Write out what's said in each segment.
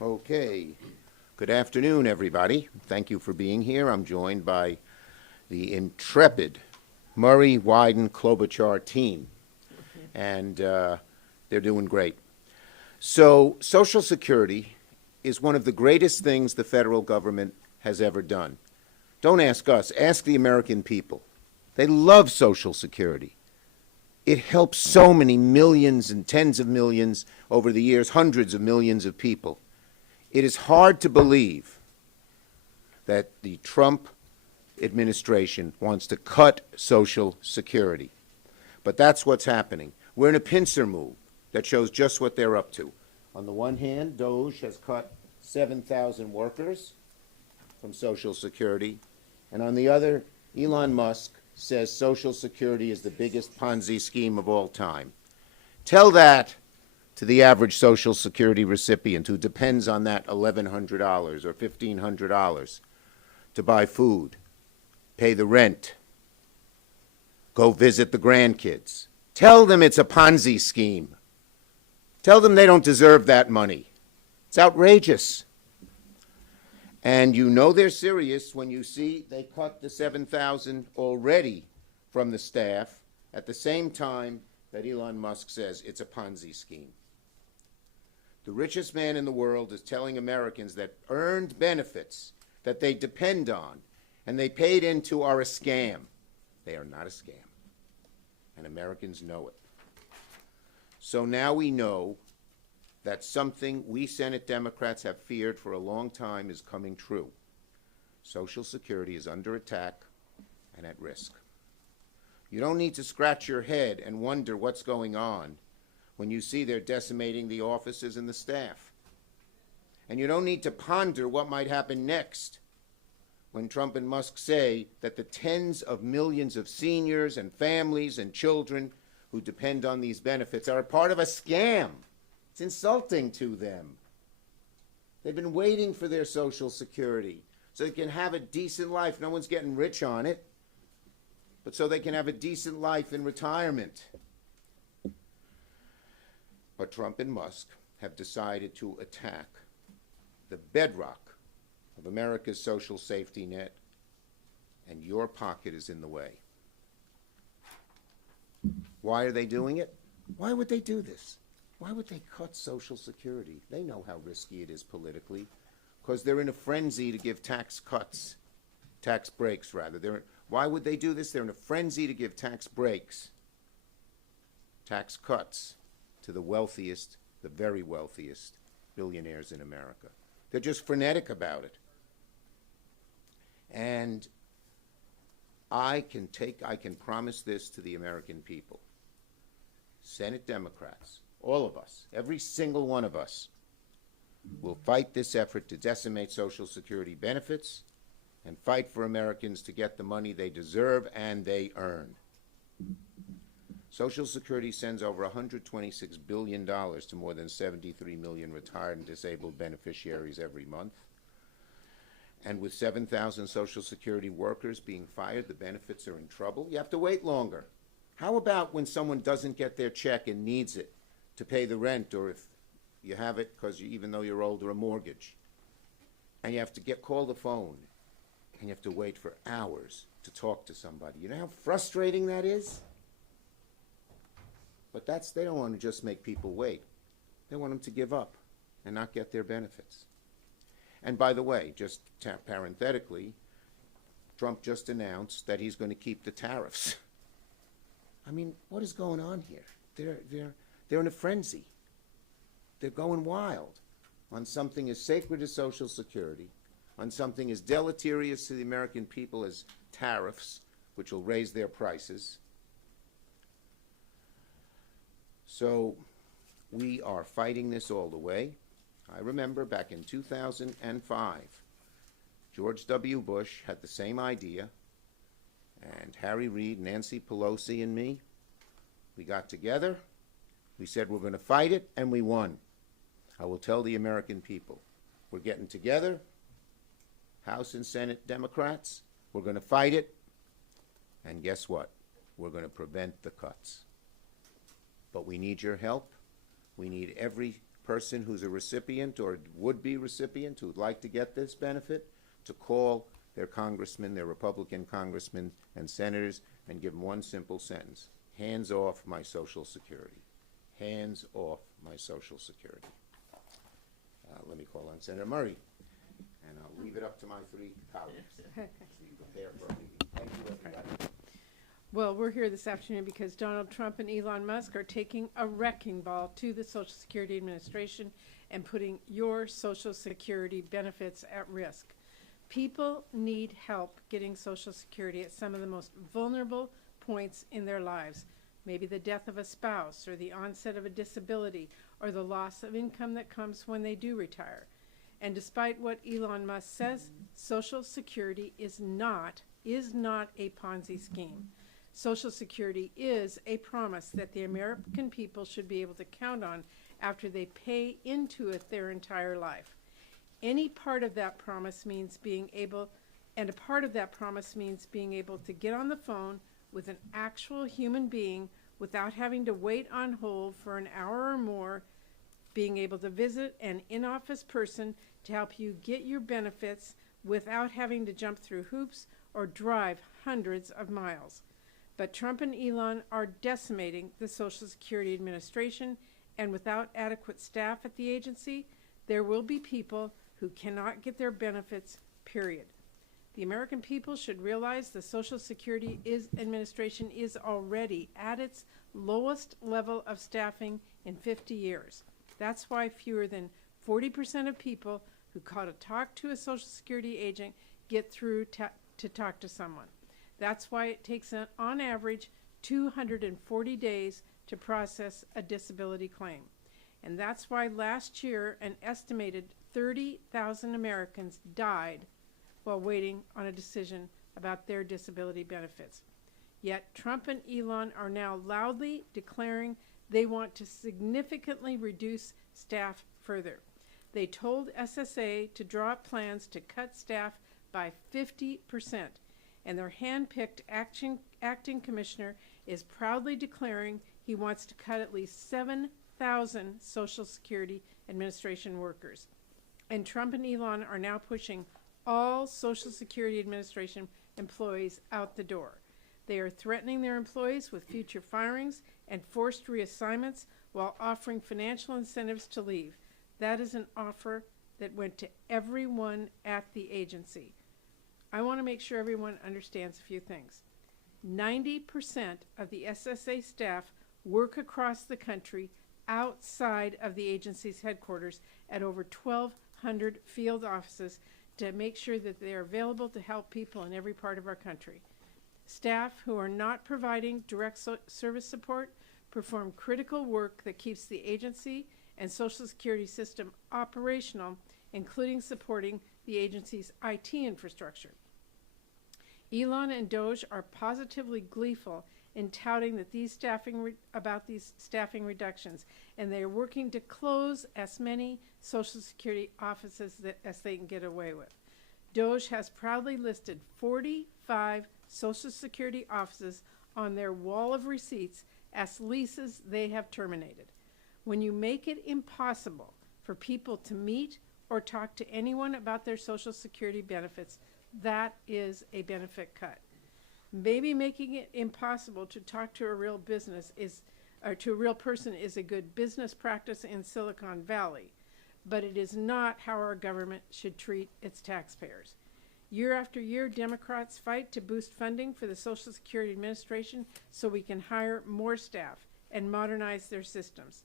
Okay. Good afternoon, everybody. Thank you for being here. I'm joined by the intrepid Murray, Wyden, Klobuchar team, and they're doing great. So, Social Security is one of the greatest things the federal government has ever done. Don't ask us, ask the American people. They love Social Security. It helps so many millions and tens of millions over the years, hundreds of millions of people. It is hard to believe that the Trump administration wants to cut Social Security. But that's what's happening. We're in a pincer move that shows just what they're up to. On the one hand, DOJ has cut 7,000 workers from Social Security. And on the other, Elon Musk says Social Security is the biggest Ponzi scheme of all time. Tell that to the average Social Security recipient who depends on that $1,100 or $1,500 to buy food, pay the rent, go visit the grandkids. Tell them it's a Ponzi scheme. Tell them they don't deserve that money. It's outrageous. And you know they're serious when you see they cut the 7,000 already from the staff at the same time that Elon Musk says it's a Ponzi scheme. The richest man in the world is telling Americans that earned benefits that they depend on and they paid into are a scam. They are not a scam. And Americans know it. So now we know that something we Senate Democrats have feared for a long time is coming true. Social Security is under attack and at risk. You don't need to scratch your head and wonder what's going on when you see they're decimating the offices and the staff. And you don't need to ponder what might happen next when Trump and Musk say that the tens of millions of seniors and families and children who depend on these benefits are a part of a scam. It's insulting to them. They've been waiting for their Social Security so they can have a decent life. No one's getting rich on it, but so they can have a decent life in retirement. But Trump and Musk have decided to attack the bedrock of America's social safety net, and your pocket is in the way. Why are they doing it? Why would they do this? Why would they cut Social Security? They know how risky it is politically, because they're in a frenzy to give tax cuts, tax breaks rather. Why would they do this? They're in a frenzy to give tax breaks, tax cuts to the wealthiest, the very wealthiest billionaires in America. They're just frenetic about it. And I can promise this to the American people. Senate Democrats, all of us, every single one of us, will fight this effort to decimate Social Security benefits and fight for Americans to get the money they deserve and they earn. Social Security sends over $126 billion to more than 73 million retired and disabled beneficiaries every month. And with 7,000 Social Security workers being fired, the benefits are in trouble. You have to wait longer. How about when someone doesn't get their check and needs it to pay the rent, or if you have it because even though you're older, a mortgage, and you have to call the phone, and you have to wait for hours to talk to somebody. You know how frustrating that is? But they don't want to just make people wait. They want them to give up and not get their benefits. And by the way, just parenthetically, Trump just announced that he's going to keep the tariffs. I mean, what is going on here? They're in a frenzy. They're going wild on something as sacred as Social Security, on something as deleterious to the American people as tariffs, which will raise their prices. So we are fighting this all the way. I remember back in 2005, George W. Bush had the same idea, and Harry Reid, Nancy Pelosi, and me, we got together, we said we're going to fight it, and we won. I will tell the American people, we're getting together, House and Senate Democrats, we're going to fight it, and guess what? We're going to prevent the cuts. But we need your help. We need every person who's a recipient or would-be recipient who'd like to get this benefit to call their congressman, their Republican congressmen and senators, and give them one simple sentence: hands off my Social Security. Hands off my Social Security. Let me call on Senator Murray, and I'll leave it up to my three colleagues as we prepare for a meeting. Thank you, everybody. Well, we're here this afternoon because Donald Trump and Elon Musk are taking a wrecking ball to the Social Security Administration and putting your Social Security benefits at risk. People need help getting Social Security at some of the most vulnerable points in their lives. Maybe the death of a spouse, or the onset of a disability, or the loss of income that comes when they do retire. And despite what Elon Musk says, Social Security is not a Ponzi scheme. Social Security is a promise that the American people should be able to count on after they pay into it their entire life. Any part of that promise means being able, and a part of that promise means being able to get on the phone with an actual human being without having to wait on hold for an hour or more, being able to visit an in-office person to help you get your benefits without having to jump through hoops or drive hundreds of miles. But Trump and Elon are decimating the Social Security Administration, and without adequate staff at the agency, there will be people who cannot get their benefits, period. The American people should realize the Social Security Administration is already at its lowest level of staffing in 50 years. That's why fewer than 40% of people who call to talk to a Social Security agent get through to talk to someone. That's why it takes, on average, 240 days to process a disability claim. And that's why last year an estimated 30,000 Americans died while waiting on a decision about their disability benefits. Yet Trump and Elon are now loudly declaring they want to significantly reduce staff further. They told SSA to draw up plans to cut staff by 50%, and their hand-picked acting commissioner is proudly declaring he wants to cut at least 7,000 Social Security Administration workers. And Trump and Elon are now pushing all Social Security Administration employees out the door. They are threatening their employees with future firings and forced reassignments while offering financial incentives to leave. That is an offer that went to everyone at the agency. I want to make sure everyone understands a few things. 90% of the SSA staff work across the country outside of the agency's headquarters at over 1,200 field offices to make sure that they are available to help people in every part of our country. Staff who are not providing direct service support perform critical work that keeps the agency and Social Security system operational, including supporting the agency's IT infrastructure. Elon and Doge are positively gleeful in touting that these staffing reductions, and they are working to close as many Social Security offices as they can get away with. Doge has proudly listed 45 Social Security offices on their wall of receipts as leases they have terminated. When you make it impossible for people to meet or talk to anyone about their Social Security benefits, that is a benefit cut. Maybe making it impossible to talk to a real person is a good business practice in Silicon Valley, but it is not how our government should treat its taxpayers. Year after year, Democrats fight to boost funding for the Social Security Administration so we can hire more staff and modernize their systems.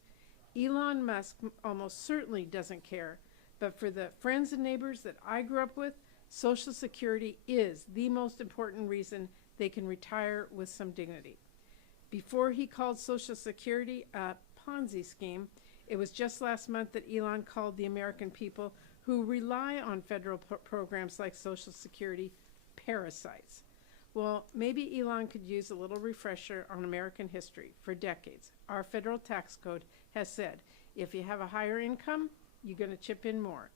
Elon Musk almost certainly doesn't care, but for the friends and neighbors that I grew up with, Social Security is the most important reason they can retire with some dignity. Before he called Social Security a Ponzi scheme, it was just last month that Elon called the American people who rely on federal programs like Social Security parasites. Well, maybe Elon could use a little refresher on American history. For decades, our federal tax code has said, if you have a higher income, you're going to chip in more.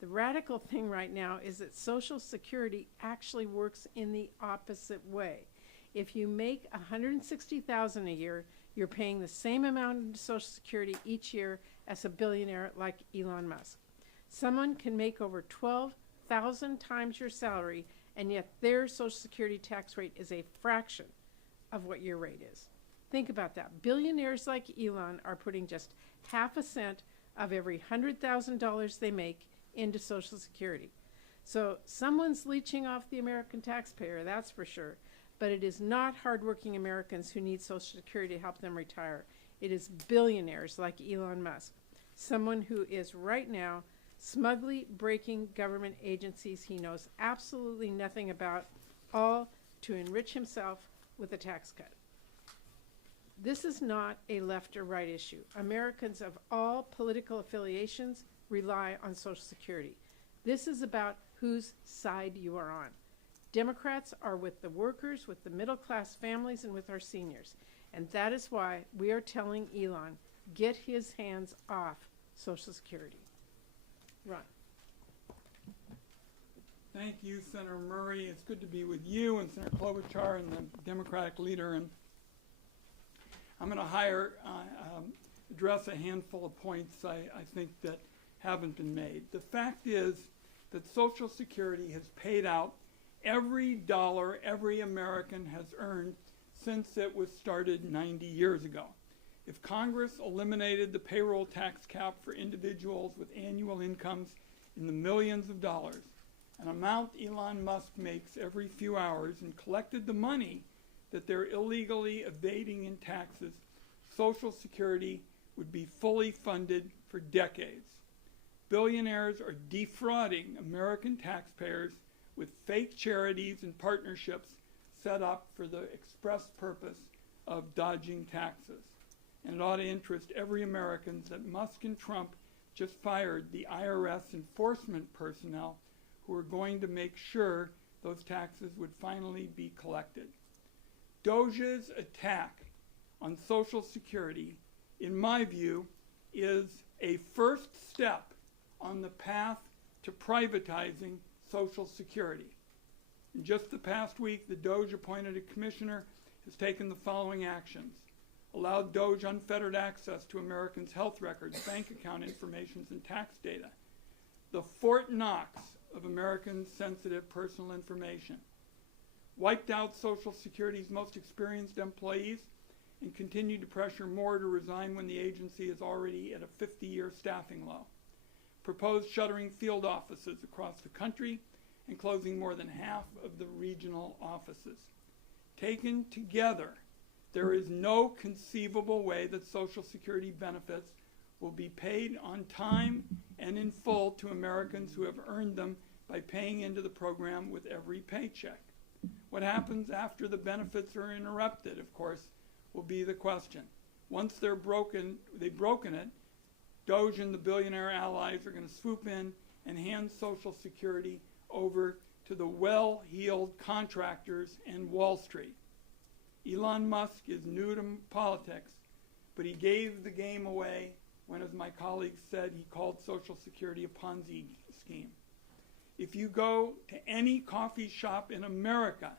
The radical thing right now is that Social Security actually works in the opposite way. If you make $160,000 a year, you're paying the same amount in Social Security each year as a billionaire like Elon Musk. Someone can make over 12,000 times your salary, and yet their Social Security tax rate is a fraction of what your rate is. Think about that. Billionaires like Elon are putting just half a cent of every $100,000 they make into Social Security. So someone's leeching off the American taxpayer, that's for sure. But it is not hardworking Americans who need Social Security to help them retire. It is billionaires like Elon Musk, someone who is right now smugly breaking government agencies he knows absolutely nothing about, all to enrich himself with a tax cut. This is not a left or right issue. Americans of all political affiliations rely on Social Security. This is about whose side you are on. Democrats are with the workers, with the middle-class families, and with our seniors. And that is why we are telling Elon, get his hands off Social Security. Ron. Thank you, Senator Murray. It's good to be with you and Senator Klobuchar and the Democratic leader. And I'm going to address a handful of points I think that haven't been made. The fact is that Social Security has paid out every dollar every American has earned since it was started 90 years ago. If Congress eliminated the payroll tax cap for individuals with annual incomes in the millions of dollars, an amount Elon Musk makes every few hours, and collected the money that they're illegally evading in taxes, Social Security would be fully funded for decades. Billionaires are defrauding American taxpayers with fake charities and partnerships set up for the express purpose of dodging taxes. And it ought to interest every American that Musk and Trump just fired the IRS enforcement personnel who are going to make sure those taxes would finally be collected. DOJ's attack on Social Security, in my view, is a first step on the path to privatizing Social Security. In just the past week, the DOJ appointed a commissioner has taken the following actions: allowed DOJ unfettered access to Americans' health records, bank account information, and tax data, the Fort Knox of Americans' sensitive personal information, wiped out Social Security's most experienced employees, and continued to pressure more to resign when the agency is already at a 50-year staffing low, proposed shuttering field offices across the country and closing more than half of the regional offices. Taken together, there is no conceivable way that Social Security benefits will be paid on time and in full to Americans who have earned them by paying into the program with every paycheck. What happens after the benefits are interrupted, of course, will be the question. Once they've broken it, DOJ and the billionaire allies are going to swoop in and hand Social Security over to the well-heeled contractors and Wall Street. Elon Musk is new to politics, but he gave the game away when, as my colleague said, he called Social Security a Ponzi scheme. If you go to any coffee shop in America,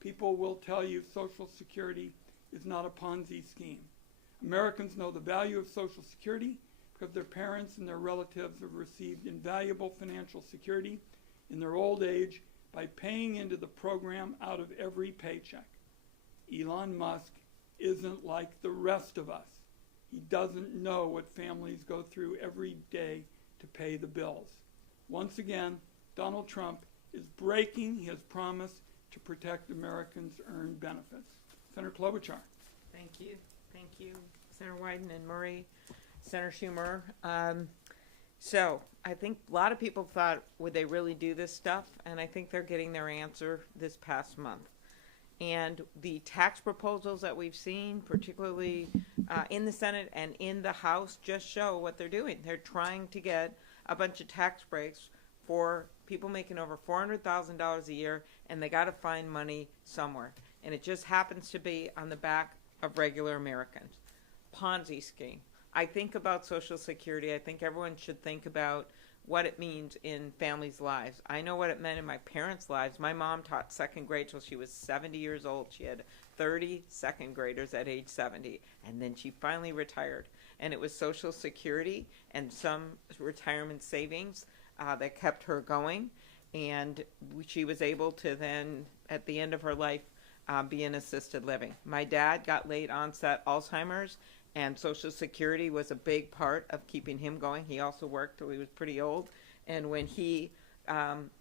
people will tell you Social Security is not a Ponzi scheme. Americans know the value of Social Security because their parents and their relatives have received invaluable financial security in their old age by paying into the program out of every paycheck. Elon Musk isn't like the rest of us. He doesn't know what families go through every day to pay the bills. Once again, Donald Trump is breaking his promise to protect Americans' earned benefits. Senator Klobuchar. Thank you. Thank you, Senator Wyden and Murray, Senator Schumer. So I think a lot of people thought, would they really do this stuff? And I think they're getting their answer this past month. And the tax proposals that we've seen, particularly in the Senate and in the House, just show what they're doing. They're trying to get a bunch of tax breaks for people making over $400,000 a year, and they got to find money somewhere. And it just happens to be on the back of regular Americans. Ponzi scheme. I think about Social Security. I think everyone should think about what it means in families' lives. I know what it meant in my parents' lives. My mom taught second grade till she was 70 years old. She had 30 second graders at age 70, and then she finally retired. And it was Social Security and some retirement savings that kept her going. And she was able to then, at the end of her life, be in assisted living. My dad got late onset Alzheimer's, and Social Security was a big part of keeping him going. He also worked till he was pretty old. And when he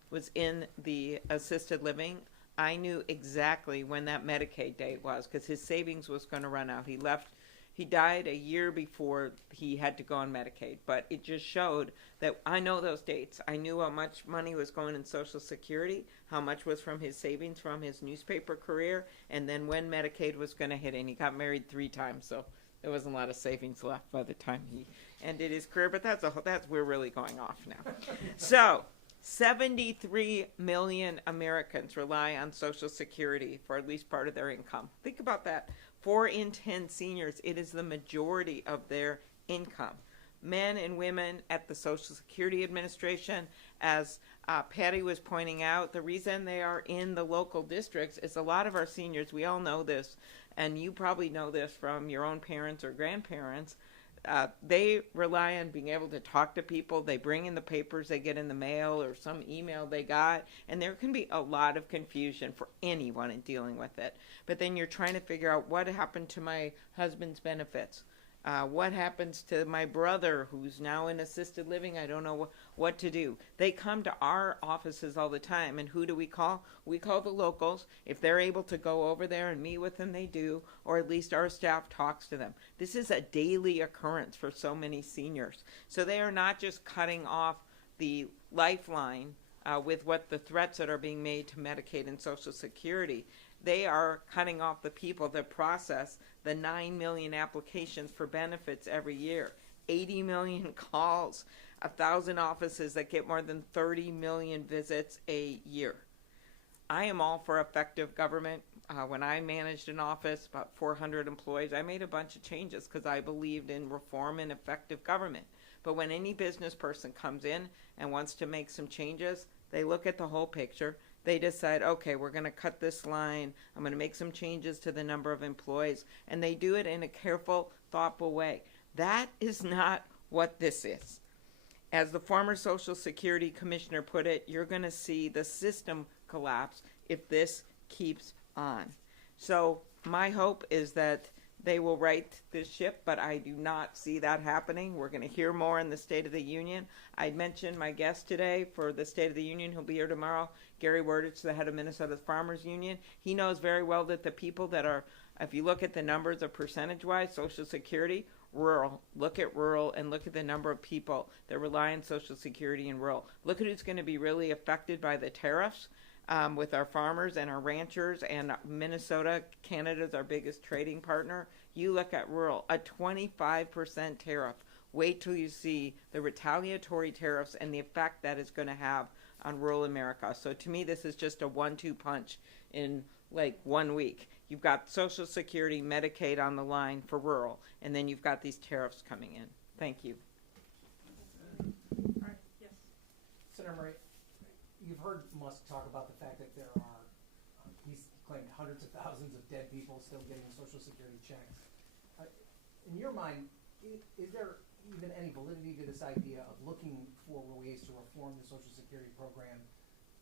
was in the assisted living, I knew exactly when that Medicaid date was because his savings was going to run out. He died a year before he had to go on Medicaid, but it just showed that I know those dates. I knew how much money was going in Social Security, how much was from his savings from his newspaper career, and then when Medicaid was going to hit. And he got married 3 times, so there wasn't a lot of savings left by the time he ended his career. But we're really going off now. So 73 million Americans rely on Social Security for at least part of their income. Think about that. 4 in 10 seniors, it is the majority of their income. Men and women at the Social Security Administration, as Patty was pointing out, the reason they are in the local districts is a lot of our seniors, we all know this, and you probably know this from your own parents or grandparents, they rely on being able to talk to people. They bring in the papers they get in the mail or some email they got, and there can be a lot of confusion for anyone in dealing with it. But then you're trying to figure out what happened to my husband's benefits. What happens to my brother who's now in assisted living? I don't know what to do. They come to our offices all the time, and who do we call? We call the locals. If they're able to go over there and meet with them, they do, or at least our staff talks to them. This is a daily occurrence for so many seniors. So they are not just cutting off the lifeline with what the threats that are being made to Medicaid and Social Security. They are cutting off the people that process the 9 million applications for benefits every year, 80 million calls, 1,000 offices that get more than 30 million visits a year. I am all for effective government. When I managed an office, about 400 employees, I made a bunch of changes because I believed in reform and effective government. But when any business person comes in and wants to make some changes, they look at the whole picture. They decide, okay, we're going to cut this line. I'm going to make some changes to the number of employees. And they do it in a careful, thoughtful way. That is not what this is. As the former Social Security Commissioner put it, you're going to see the system collapse if this keeps on. So my hope is that they will right this ship, but I do not see that happening. We're going to hear more in the State of the Union. I mentioned my guest today for the State of the Union. He'll be here tomorrow. Gary Werdich, the head of Minnesota's Farmers Union. He knows very well that the people that are, if you look at the numbers of percentage-wise, Social Security, rural. Look at rural and look at the number of people that rely on Social Security in rural. Look at who's going to be really affected by the tariffs. With our farmers and our ranchers, and Minnesota, Canada's our biggest trading partner. You look at rural, a 25% tariff. Wait till you see the retaliatory tariffs and the effect that is going to have on rural America. So to me, this is just a 1-2 punch in like 1 week. You've got Social Security, Medicaid on the line for rural, and then you've got these tariffs coming in. Thank you. All right, yes. Senator Murray, you've heard Musk talk about the fact that there are, he's claimed hundreds of thousands of dead people still getting Social Security checks. In your mind, is there even any validity to this idea of looking for ways to reform the Social Security program?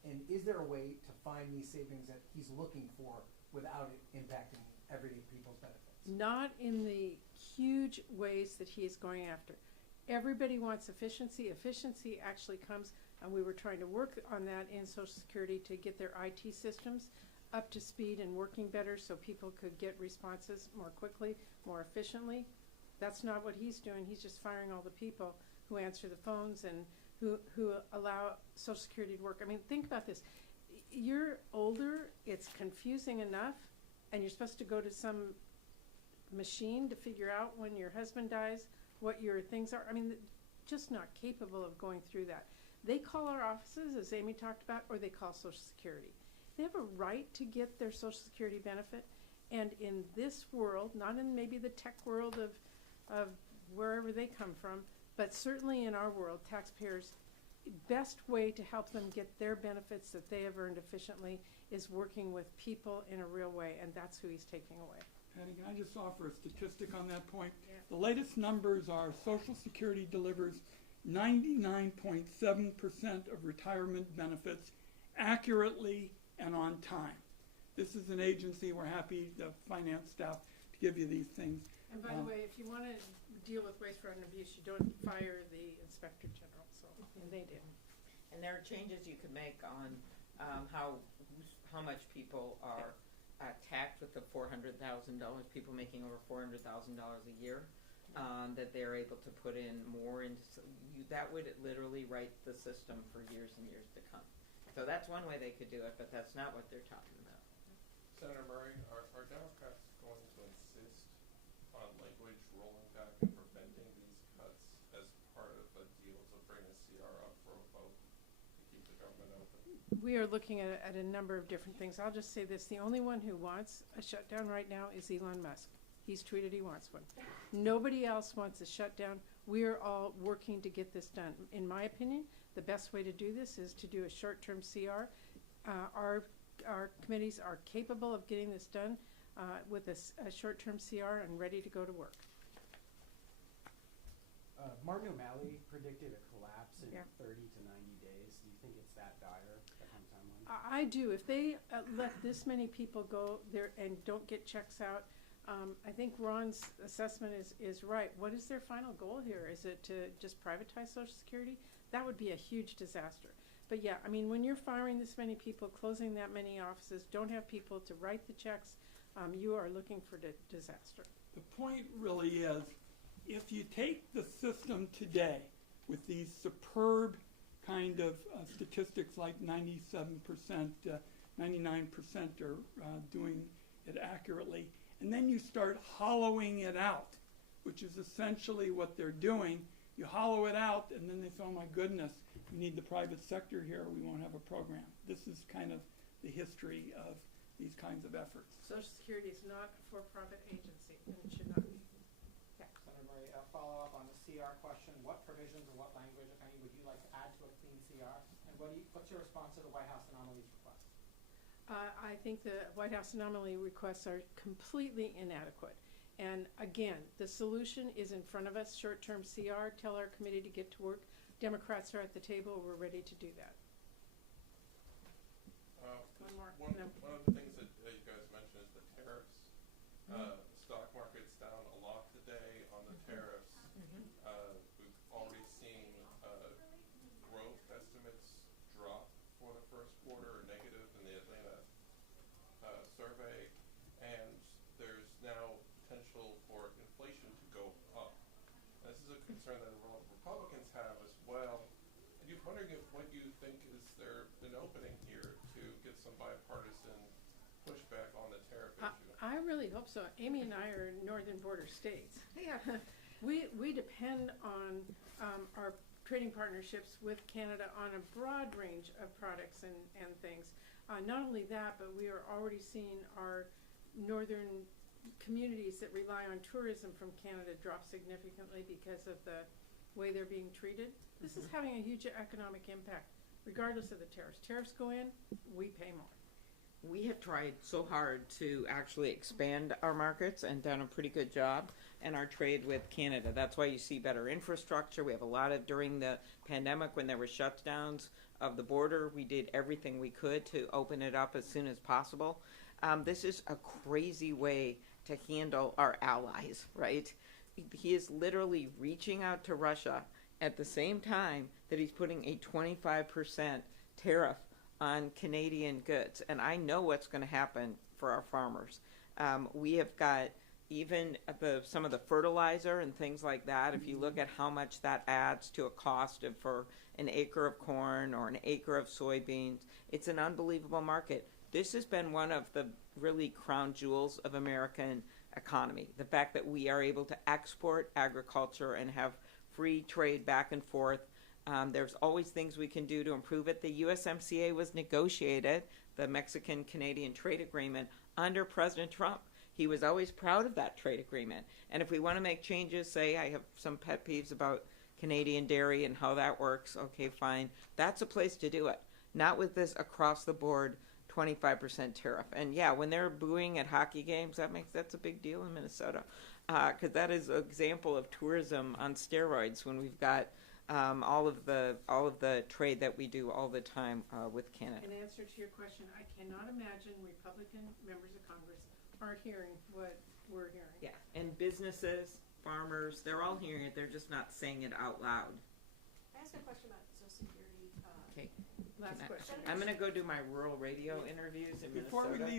And is there a way to find these savings that he's looking for without it impacting everyday people's benefits? Not in the huge ways that he is going after. Everybody wants efficiency. Efficiency actually comes, and we were trying to work on that in Social Security to get their IT systems up to speed and working better so people could get responses more quickly, more efficiently. That's not what he's doing. He's just firing all the people who answer the phones and who allow Social Security to work. I mean, think about this. You're older, it's confusing enough, and you're supposed to go to some machine to figure out when your husband dies, what your things are. I mean, just not capable of going through that. They call our offices, as Amy talked about, or they call Social Security. They have a right to get their Social Security benefit, and in this world, not in maybe the tech world of wherever they come from, but certainly in our world, taxpayers best way to help them get their benefits that they have earned efficiently is working with people in a real way, and that's who he's taking away. Patty, can I just offer a statistic on that point? Yeah. The latest numbers are Social Security delivers 99.7% of retirement benefits accurately and on time. This is an agency, we're happy, the finance staff, to give you these things. And by the way, if you want to deal with waste, fraud, and abuse, you don't fire the inspector general, so, and they did. And there are changes you could make on how much people are taxed with the $400,000, people making over $400,000 a year, that they're able to put in more into, that would literally write the system for years and years to come. So that's one way they could do it, but that's not what they're talking about. Senator Murray, are Democrats going to insist on language rolling back and preventing these cuts as part of a deal to bring a CR up for a vote to keep the government open? We are looking at a number of different things. I'll just say this, the only one who wants a shutdown right now is Elon Musk. He's tweeted he wants one. Nobody else wants a shutdown. We are all working to get this done. In my opinion, the best way to do this is to do a short-term CR. Our committees are capable of getting this done with a short-term CR and ready to go to work. Martin O'Malley predicted a collapse in Yeah. 30 to 90 days. Do you think it's that dire, that kind of timeline? I do. If they let this many people go there and don't get checks out, I think Ron's assessment is right. What is their final goal here? Is it to just privatize Social Security? That would be a huge disaster. But yeah, I mean, when you're firing this many people, closing that many offices, don't have people to write the checks, you are looking for disaster. The point really is, if you take the system today with these superb kind of statistics like 97%, 99% are doing it accurately, and then you start hollowing it out, which is essentially what they're doing. You hollow it out, and then they say, oh my goodness, we need the private sector here, we won't have a program. This is kind of the history of these kinds of efforts. Social Security is not a for-profit agency, and it should not be. Senator Murray, a follow-up on the CR question. What provisions or what language, if any, would you like to add to a clean CR? And what's your response to the White House anomalies request? I think the White House anomaly requests are completely inadequate. And again, the solution is in front of us, short-term CR, tell our committee to get to work. Democrats are at the table, we're ready to do that. One more. One of the things that you guys mentioned is the tariffs. The stock market's down a lot today on the tariffs. We've already seen growth estimates drop for the first quarter, or negative in the Atlanta survey, and there's now potential for inflation to go up. This is a concern that Republicans have as well. And you're wondering if what you think is there an opening here to get some bipartisan pushback on the tariff issue? I really hope so. Amy and I are northern border states. Yeah. We depend on our trading partnerships with Canada on a broad range of products and things. Not only that, but we are already seeing our northern communities that rely on tourism from Canada drop significantly because of the way they're being treated. This is having a huge economic impact, regardless of the tariffs. Tariffs go in, we pay more. We have tried so hard to actually expand our markets and done a pretty good job in our trade with Canada. That's why you see better infrastructure. We have a lot of, during the pandemic when there were shutdowns of the border, we did everything we could to open it up as soon as possible. This is a crazy way to handle our allies, right? He is literally reaching out to Russia at the same time that he's putting a 25% tariff on Canadian goods. And I know what's going to happen for our farmers. We have got even some of the fertilizer and things like that. If you look at how much that adds to a cost for an acre of corn or an acre of soybeans, it's an unbelievable market. This has been one of the really crown jewels of American economy. The fact that we are able to export agriculture and have free trade back and forth. There's always things we can do to improve it. The USMCA was negotiated, the Mexican-Canadian trade agreement, under President Trump. He was always proud of that trade agreement. And if we want to make changes, say I have some pet peeves about Canadian dairy and how that works. Okay, fine. That's a place to do it. Not with this across the board 25% tariff. And yeah, when they're booing at hockey games, that's a big deal in Minnesota, because that is an example of tourism on steroids. When we've got all of the trade that we do all the time with Canada. In answer to your question, I cannot imagine Republican members of Congress aren't hearing what we're hearing. Yeah, and businesses, farmers, they're all hearing it. They're just not saying it out loud. Can I ask a question about Social Security? Okay. Last question. I'm going to go do my rural radio interviews in Before Minnesota.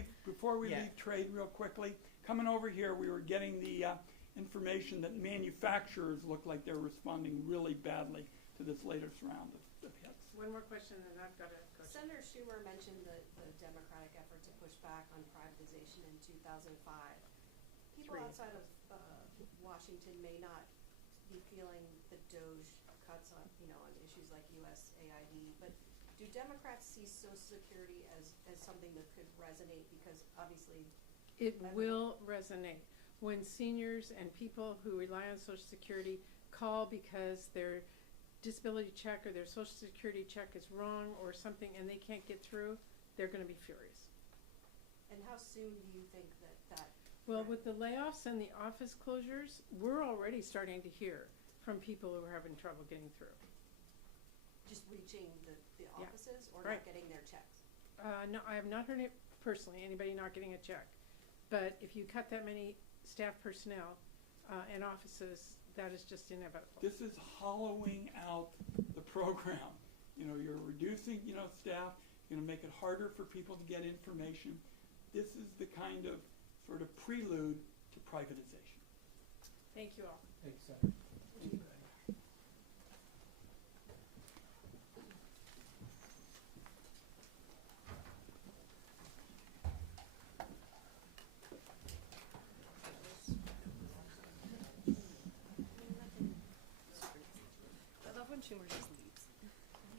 we Yeah. leave trade real quickly, coming over here, we were getting the information that manufacturers look like they're responding really badly to this latest round of hits. One more question, and I've got a question. Senator Schumer mentioned the Democratic effort to push back on privatization in 2005. People outside of Washington may not be feeling the DOGE cuts on, on issues like USAID, but do Democrats see Social Security as something that could resonate? Because obviously It will resonate when seniors and people who rely on Social Security call because their disability check or their Social Security check is wrong or something and they can't get through. They're going to be furious. And how soon do you think that Well, with the layoffs and the office closures, we're already starting to hear from people who are having trouble getting through. just reaching the Yeah. offices or Right. not getting their checks? No, I have not heard it personally, anybody not getting a check. But if you cut that many staff personnel and offices, that is just inevitable. This is hollowing out the program. You're reducing, staff, you're gonna make it harder for people to get information. This is the kind of sort of prelude to privatization. Thank you all. Thanks, Senator. I love when Schumer just leaves.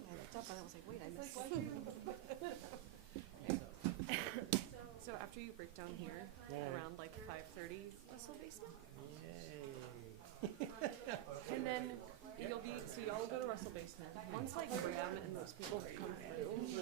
I looked up and I was like, wait, I missed. So after you break down here, around like 5:30, Russell basement. And then you'll be, so y'all go to Russell basement. Once like Graham and those people come through,